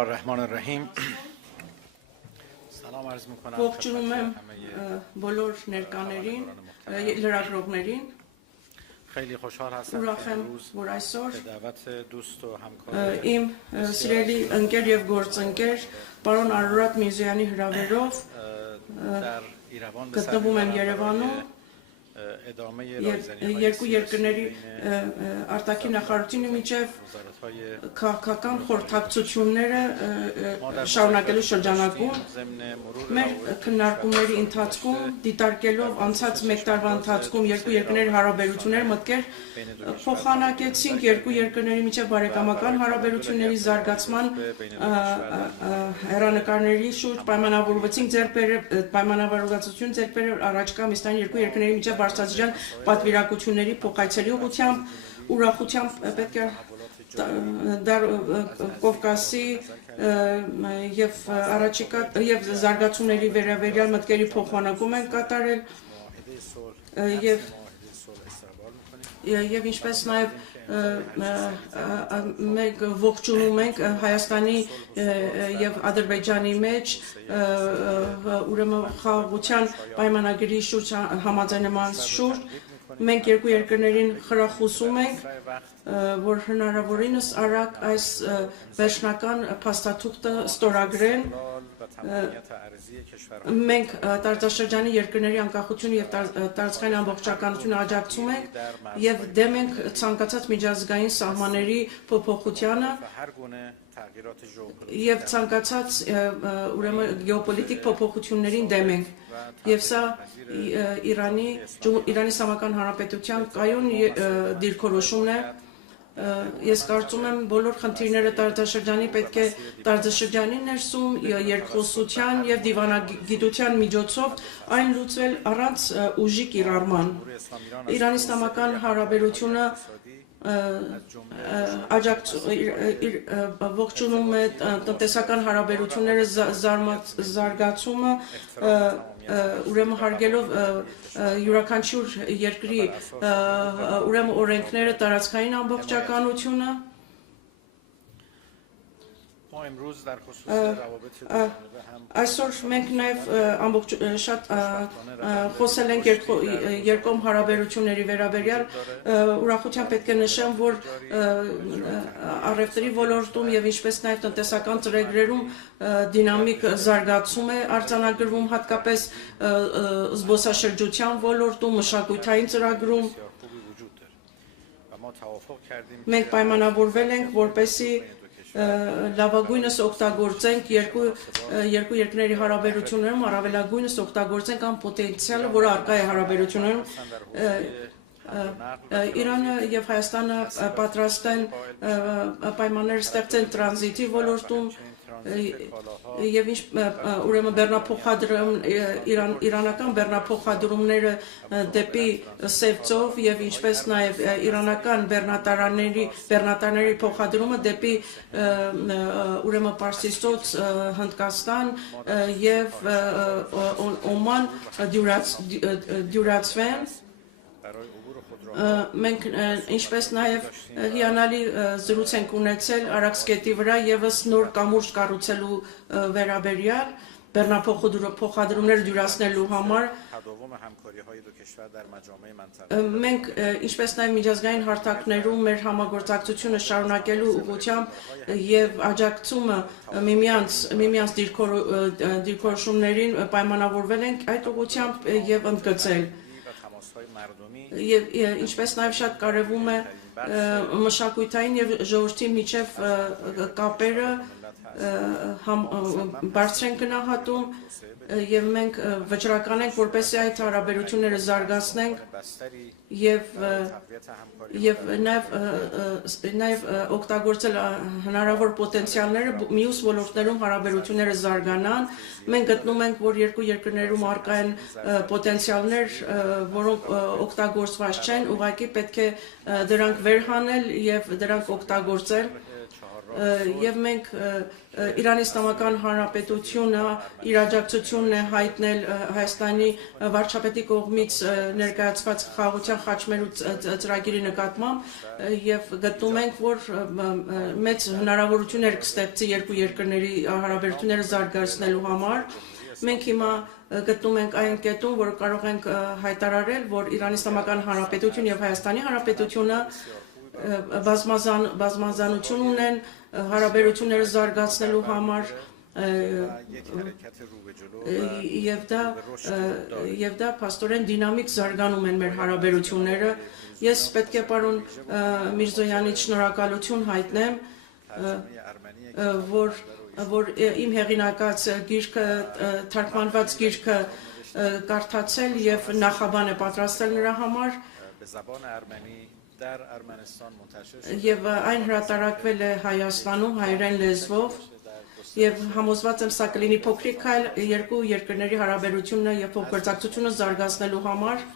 الرحمن الرحیم سلام عرض میکنم Ողջունում եմ բոլոր ներկաներին, լրագրողներին, خیلی خوشحال هستم ուրախ که եմ, امروز որ այսօր به دعوت دوست و همکار իմ սիրելի ընկեր եւ գործընկեր պարոն Արարատ Միրզոյանի հրավերով در ایران به سر գտնվում եմ میبرم Երևանում ادامه եւ رایزنی երկու երկրների արտաքին նախարարությունի միջև քաղաքական խորհրդակցությունները շարունակելու շրջանակում մեր քննարկումների ընթացքում դիտարկելով անցած մեկ տարվա ընթացքում երկու երկրների հարաբերությունները մտքեր փոխանակեցինք երկու երկրների միջև բարեկամական հարաբերությունների զարգացման հերանեկարների շուրջ պայմանավորվեցինք պայմանավորվածություն ձեռք բերել առաջկա ամիսներին երկու երկրների միջև բարձրաձայն պատվիրակությունների փոխայցելի ուղղությամբ ուրախությամբ պետք է Կովկասի եւ առաջիկա եւ զարգացումների վերաբերյալ մտքերի փոխանակում են կատարել եւ ինչպես նաեւ մենք ողջունում ենք Հայաստանի եւ Ադրբեջանի մեջ ուրեմն խաղաղության պայմանագրի շուրջ համաձայնման շուրջ մենք երկու երկրներին խրախուսում ենք որ հնարավորինս արագ այս վերջնական փաստաթուղթը ստորագրեն մենք տարածաշրջանի երկրների անկախությունը եւ տարածքային ամբողջականությունը աջակցում ենք եւ դեմ ենք ցանկացած միջազգային սահմանների փոփոխությանը եւ ցանկացած ուրեմն գեոպոլիտիկ փոփոխություններին դեմ ենք եւ սա Իրանի Իսլամական Հանրապետության կայուն դիրքորոշումն է Ես կարծում եմ բոլոր խնդիրները տարածաշրջանի պետք է տարածաշրջանի ներսում երկխոսության եւ դիվանագիտության միջոցով այն լուծվել առանց ուժի կիրառման Իրանի Իսլամական Հանրապետությունը ողջունում է տնտեսական հարաբերությունները զարգացումը ուրեմն հարգելով յուրաքանչյուր երկրի ուրեմն օրենքները տարածքային ամբողջականությունը Այսօր մենք նաև շատ խոսել ենք երկկողմ հարաբերությունների վերաբերյալ ուրախությամբ պետք է նշեմ, որ առևտրի ոլորտում եւ ինչպես նաև տնտեսական ծրագրերում դինամիկ զարգացում է արձանագրվում հատկապես զբոսաշրջության ոլորտում, մշակութային ծրագրում Մենք պայմանավորվել ենք, որպեսզի լավագույնս օգտագործենք երկու երկրների հարաբերություններում առավելագույնս օգտագործենք այն պոտենցիալը, որը առկա է հարաբերություններում Իրանը եւ Հայաստանը պատրաստ են պայմաններ ստեղծել տրանզիտի ոլորտում եւ ինչ ուրեմն իրանական բեռնափոխադրումները դեպի Սևծով եւ ինչպես նաեւ իրանական բեռնատարների փոխադրումը դեպի ուրեմն Պարսիցոց Հնդկաստան եւ Օման դյուրացվեն Մենք ինչպես նաև հիանալի զրույց ենք ունեցել Արաքսկետի վրա եւս նոր կամուրջ կառուցելու վերաբերյալ բեռնափոխադրումներ դյուրացնելու համար Մենք ինչպես նաև միջազգային հարթակներում մեր համագործակցությունը շարունակելու ուղղությամբ եւ աջակցումը միմյանց դիրքորոշումներին պայմանավորվել ենք այդ ուղղությամբ եւ ընդգծել Եվ ինչպես նաև շատ կարևում է մշակութային եւ ժողովրդի միջև կապերը բարձր են գնահատում եւ մենք վճռական ենք որպեսզի այդ հարաբերությունները զարգացնենք եւ նաեւ օգտագործել հնարավոր պոտենցիալները մյուս ոլորտներում հարաբերությունները զարգանան մենք գտնում ենք որ երկու երկրներում առկա են պոտենցիալներ որոնք օգտագործված չեն ուղղակի պետք է դրանք վերհանել եւ դրանք օգտագործել եւ մենք Իրանի Իսլամական Հանրապետությունը իր աջակցությունն է հայտնել Հայաստանի վարչապետի կողմից ներկայացված խաղաղության խաչմերու ծրագիրի նկատմամբ եւ գտնում ենք, որ մեծ հնարավորություններ կստեղծի երկու երկրների հարաբերությունները զարգացնելու համար։ Մենք հիմա գտնում ենք այն կետում, որ կարող ենք հայտարարել, որ Իրանի Իսլամական Հանրապետությունը եւ Հայաստանի Հանրապետությունը բազմազանություն ունեն հարաբերությունները զարգացնելու համար եւ դա փաստորեն դինամիկ զարգանում են մեր հարաբերությունները։ Ես պետք է պարոն Միրզոյանից շնորհակալություն հայտնեմ, որ իմ հեղինակած գիրքը, թարգմանված գիրքը կարդացել եւ նախաբան է պատրաստել նրա համար եւ այն հրատարակվել է Հայաստանում հայերեն լեզվով եւ համոզված եմ սա կլինի փոքրիկ քայլ երկու երկրների հարաբերությունները եւ փոխգործակցությունը զարգացնելու համար։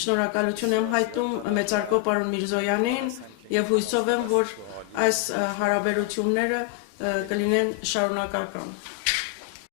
Շնորհակալություն եմ հայտնում մեծարգո պարոն Միրզոյանին եւ հույսով եմ, որ այս հարաբերությունները կլինեն շարունակական։